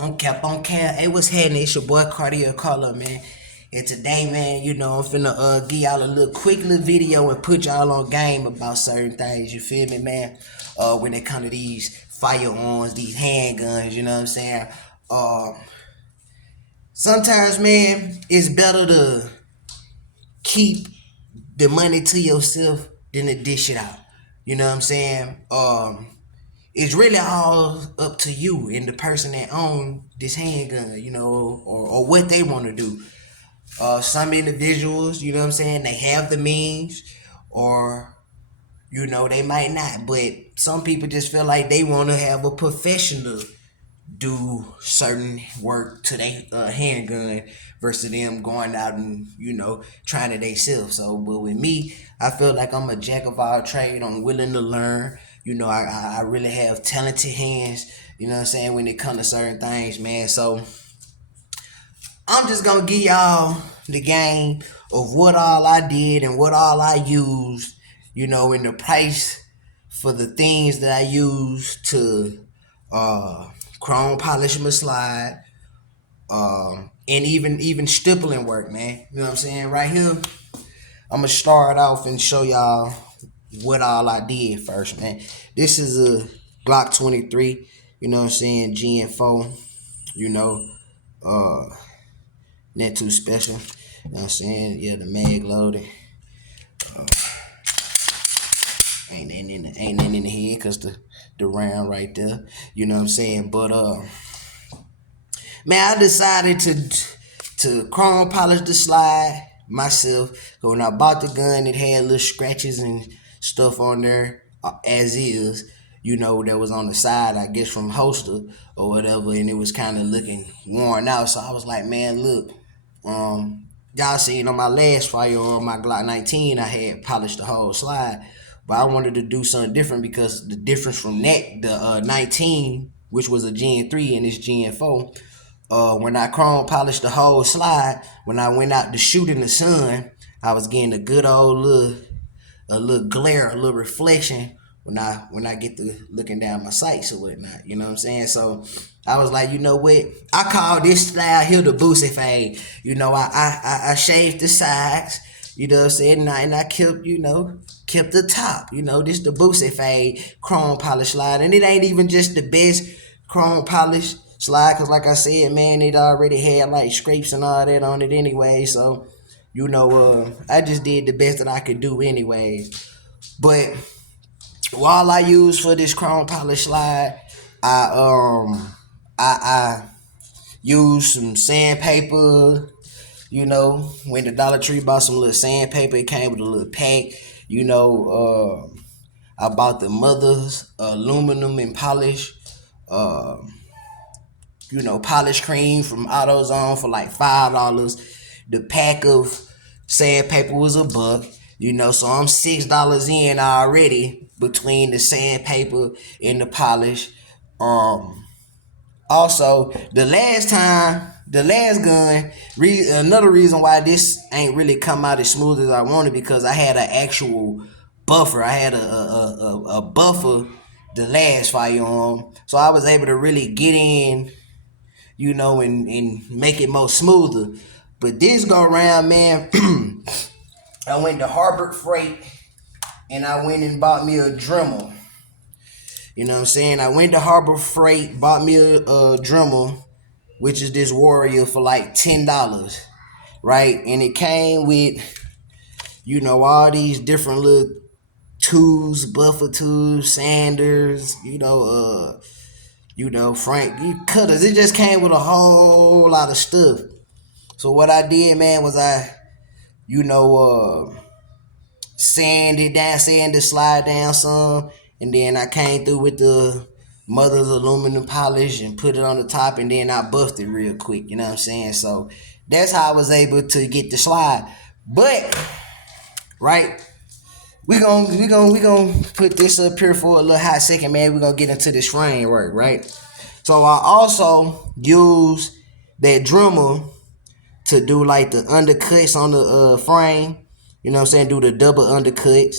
On cap, on cap. Hey, what's happening? It's your boy Cardio Color, man. And today, man, I'm finna give y'all a little quick little video and put y'all on game about certain things. You feel me, man? When it come to these firearms, these handguns, you know what I'm saying? Uh, Sometimes, man, it's better to keep the money to yourself than to dish it out. You know what I'm saying? It's really all up to you and the person that own this handgun, or what they want to do. Some individuals, you know what I'm saying, they have the means, or they might not. But some people just feel like they want to have a professional do certain work to their handgun versus them going out and trying it themselves. So, but with me, I feel like I'm a jack of all trades. I'm willing to learn. I really have talented hands. You know what I'm saying, when it comes to certain things, man. So I'm just gonna give y'all the game of what all I did and what all I used. And the price for the things that I used to chrome polish my slide, and even stippling work, man. You know what I'm saying? Right here, I'm gonna start off and show y'all what all I did first, man. This is a Glock 23, you know what I'm saying, GN4, not too special. You know what I'm saying? Yeah, the mag loaded. Ain't nothing in the head because the round right there. You know what I'm saying? But man, I decided to chrome polish the slide myself. So when I bought the gun, it had little scratches and stuff on there, as is. That was on the side, I guess, from holster or whatever, and it was kind of looking worn out. So I was like, man, look, y'all seen on my last firearm, my Glock 19, I had polished the whole slide. But I wanted to do something different because the difference from that, the 19, which was a Gen 3 and this Gen 4, when I chrome polished the whole slide, when I went out to shoot in the sun, I was getting a good old little glare, a little reflection when I get to looking down my sights or whatnot. You know what I'm saying? So I was like, you know what? I call this style here the boosie fade. I shaved the sides. You know what I'm saying? And I kept the top. This the boosie fade chrome polish slide, and it ain't even just the best chrome polish slide, cause like I said, man, it already had like scrapes and all that on it anyway. So, I just did the best that I could do anyways. But while I used for this chrome polish slide, I used some sandpaper. Went to Dollar Tree, bought some little sandpaper. It came with a little pack. I bought the Mother's aluminum and polish. Polish cream from AutoZone for like $5. The pack of sandpaper was $1. So I'm $6 in already between the sandpaper and the polish. Also, the last gun, another reason why this ain't really come out as smooth as I wanted, because I had an actual buffer. I had a buffer the last firearm, so I was able to really get in, and make it more smoother. But this go around, man, I went to Harbor Freight and I went and bought me a Dremel. You know what I'm saying? I went to Harbor Freight, bought me a Dremel, which is this Warrior, for like $10, right? And it came with, all these different little tools, buffer tools, sanders, Frank cutters. It just came with a whole lot of stuff. So what I did, man, was I, sand the slide down some, and then I came through with the Mother's aluminum polish and put it on the top, and then I buffed it real quick. You know what I'm saying? So that's how I was able to get the slide. But right, we gonna put this up here for a little hot second, man. We're gonna get into this framework, right? So I also use that Dremel to do like the undercuts on the frame. You know what I'm saying? Do the double undercuts.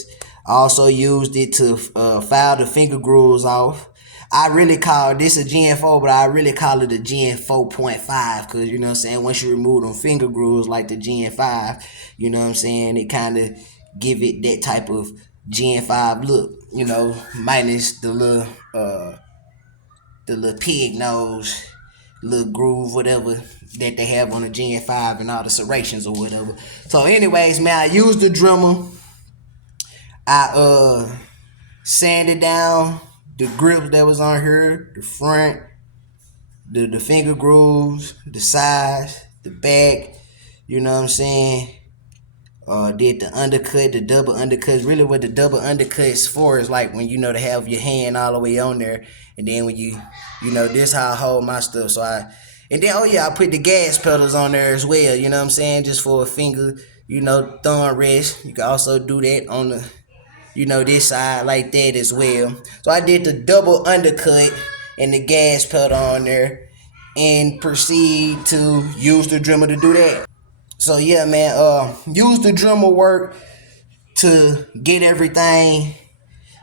I also used it to file the finger grooves off. I really call this a Gen 4, but I really call it a Gen 4.5 because, you know what I'm saying, once you remove them finger grooves like the Gen 5, you know what I'm saying, it kind of give it that type of Gen 5 look, you know, minus the little pig nose, little groove, whatever that they have on the Gen 5 and all the serrations or whatever. So anyways, man, I used the Dremel. I sanded down the grips that was on here, the front, the finger grooves, the sides, the back, you know what I'm saying? Did the undercut, the double undercuts. Really what the double undercuts for is like when you know to have your hand all the way on there, and then when you know, this how I hold my stuff. So and then, oh yeah, I put the gas pedals on there as well, you know what I'm saying? Just for a finger, you know, thumb rest. You can also do that on the, you know, this side like that as well. So I did the double undercut and the gas pedal on there and proceed to use the Dremel to do that. So yeah, man, use the Dremel work to get everything,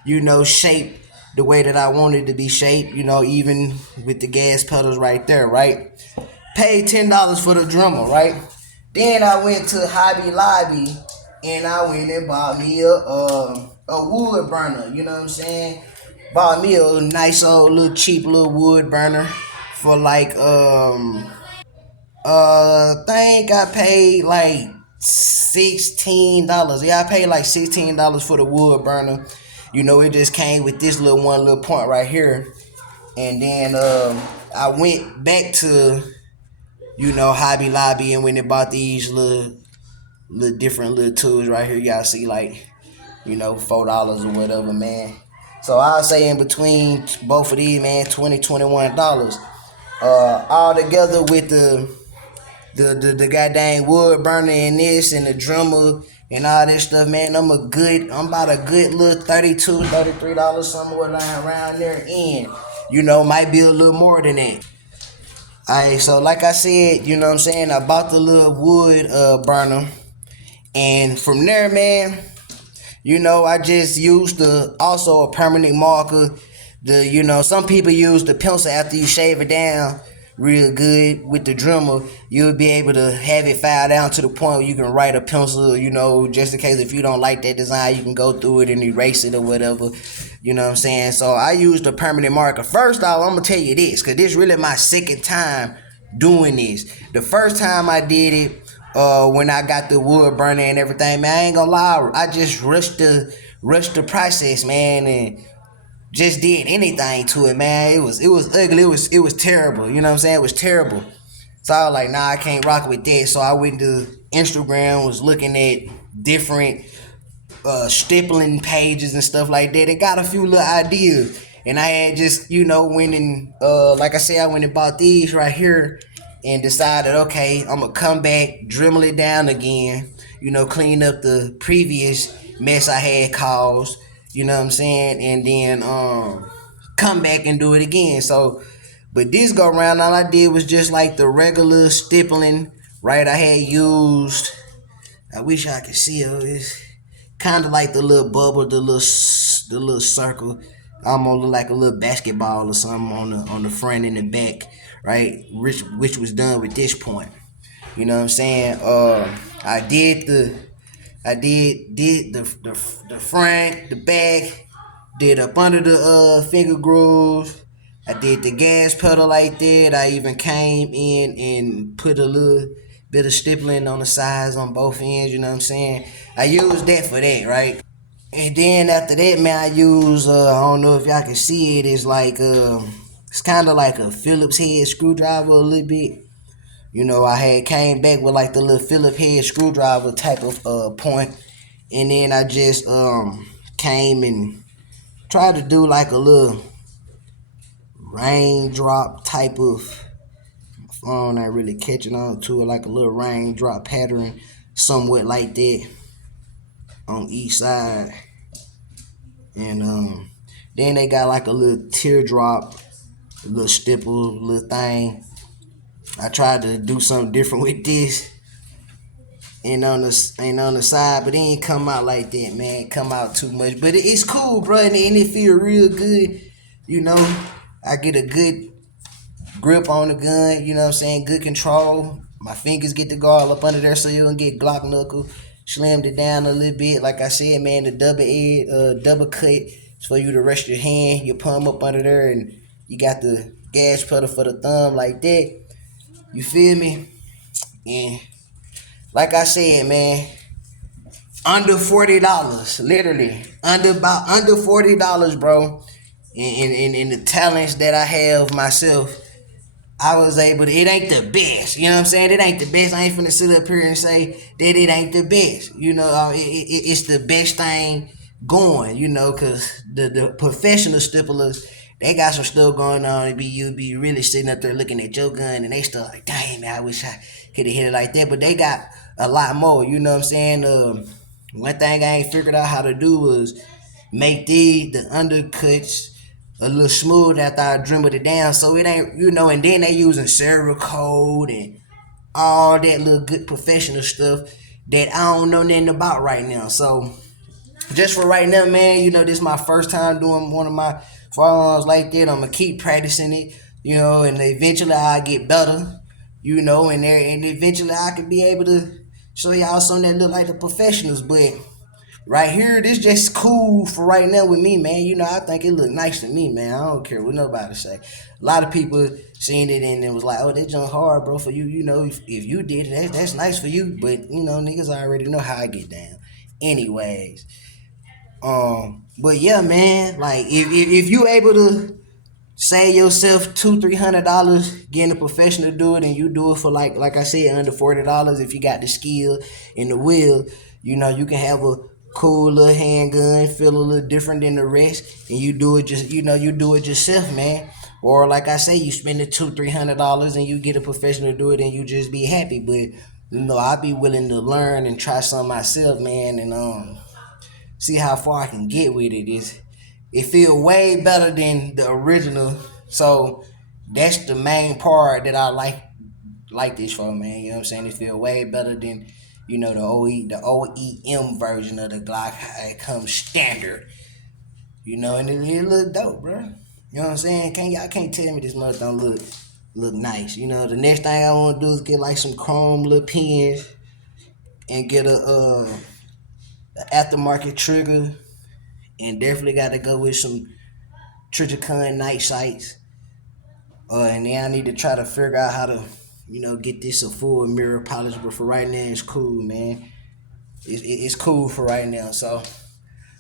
you know, shaped the way that I wanted to be shaped, you know, even with the gas pedals right there, right? Paid $10 for the Dremel, right? Then I went to Hobby Lobby and I went and bought me a wood burner, you know what I'm saying? Bought me a nice old little cheap little wood burner for like think I paid like $16. Yeah, I paid like $16 for the wood burner. You know, it just came with this little one little point right here. And then I went back to, you know, Hobby Lobby and went and bought these little different little tools right here. Y'all see like, you know, $4 or whatever, man. So I'll say in between both of these, man, $21. All together with the goddamn wood burner and this and the Dremel and all this stuff, man. I'm about a good little $32, $33 somewhere around there in. You know, might be a little more than that. Alright, so like I said, you know what I'm saying, I bought the little wood burner. And from there, man, you know, I just used also a permanent marker. You know, some people use the pencil after you shave it down real good with the Dremel. You'll be able to have it filed down to the point where you can write a pencil, you know, just in case if you don't like that design, you can go through it and erase it or whatever. You know what I'm saying? So I used a permanent marker. First off, I'm going to tell you this, because this is really my second time doing this. The first time I did it, when I got the wood burner and everything, man, I ain't gonna lie, I just rushed the process, man, and just did anything to it, man. It was ugly. It was terrible. You know what I'm saying? It was terrible. So I was like, nah, I can't rock with that. So I went to Instagram, was looking at different stippling pages and stuff like that. It got a few little ideas. And I had just, you know, went and like I said, I went and bought these right here and decided, okay, I'm gonna come back, Dremel it down again, you know, clean up the previous mess I had caused, you know what I'm saying, and then come back and do it again. So but this go around, all I did was just like the regular stippling, right? I had used, I wish I could see it. It's kind of like the little bubble, the little circle. Almost look like a little basketball or something on the front and the back, right? Which was done with this point. You know what I'm saying? I did the front, the back, did up under the finger grooves. I did the gas pedal like that. I even came in and put a little bit of stippling on the sides on both ends, you know what I'm saying? I used that for that, right? And then after that, man, I use, I don't know if y'all can see it, it's like, it's kind of like a Phillips head screwdriver a little bit. You know, I had came back with like the little Phillips head screwdriver type of point. And then I just came and tried to do like a little raindrop type of, phone not really catching on to it, like a little raindrop pattern, somewhat like that on each side. And then they got like a little teardrop, a little stipple, little thing. I tried to do something different with this and on the side, but it ain't come out like that, man. It come out too much, but it's cool, bro, and it feel real good, you know. I get a good grip on the gun, you know what I'm saying? Good control. My fingers get to go all up under there so you don't get Glock knuckle. Slimmed it down a little bit. Like I said, man, the double cut is for you to rest your hand, your palm up under there, and you got the gas pedal for the thumb like that. You feel me? And like I said, man, under $40, literally under $40, bro. And the talents that I have myself, I was able to, it ain't the best, you know what I'm saying? It ain't the best. I ain't finna sit up here and say that it ain't the best. You know, it's the best thing going, you know, because the professional stipplers, they got some stuff going on. You be really sitting up there looking at your gun and they still like, dang, man, I wish I could have hit it like that. But they got a lot more, you know what I'm saying? One thing I ain't figured out how to do was make the undercuts a little smooth after I dremel it down, so it ain't, you know. And then they using serial code and all that little good professional stuff that I don't know nothing about right now. So just for right now, man, you know, this is my first time doing one of my firearms like that. I'm gonna keep practicing it, you know, and eventually I get better, you know, and eventually I can be able to show y'all something that look like the professionals. But right here, this just cool for right now with me, man. You know, I think it look nice to me, man. I don't care what nobody say. A lot of people seen it and it was like, oh, that junk hard, bro, for you. You know, if you did it, that's nice for you. But, you know, niggas already know how I get down. Anyways, but yeah, man, like if you able to save yourself $200-300 getting a professional to do it, and you do it for like I said, under $40, if you got the skill and the will, you know, you can have a cool little handgun, feel a little different than the rest, and you do it just, you know, you do it yourself, man. Or like I say, you spend the $200-300 and you get a professional to do it and you just be happy. But you know, I'd be willing to learn and try something myself, man, and see how far I can get with it. It feel way better than the original. So that's the main part that I like this for, man. You know what I'm saying? It feel way better than, you know, the OEM version of the Glock. It comes standard. You know, and it look dope, bro. You know what I'm saying? Y'all can't tell me this mother don't look nice. You know, the next thing I want to do is get like some chrome little pins and get a aftermarket trigger, and definitely got to go with some Trijicon night sights. And then I need to try to figure out how to, you know, get this a full mirror polish. But for right now, it's cool, man. It's cool for right now. So,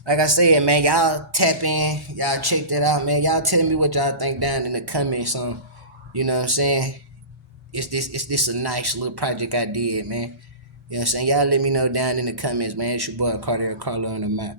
like I said, man, y'all tap in, y'all check that out, man. Y'all tell me what y'all think down in the comments on, you know what I'm saying? It's this a nice little project I did, man. You know what I'm saying? Y'all let me know down in the comments, man. It's your boy Carter Carlo on the map.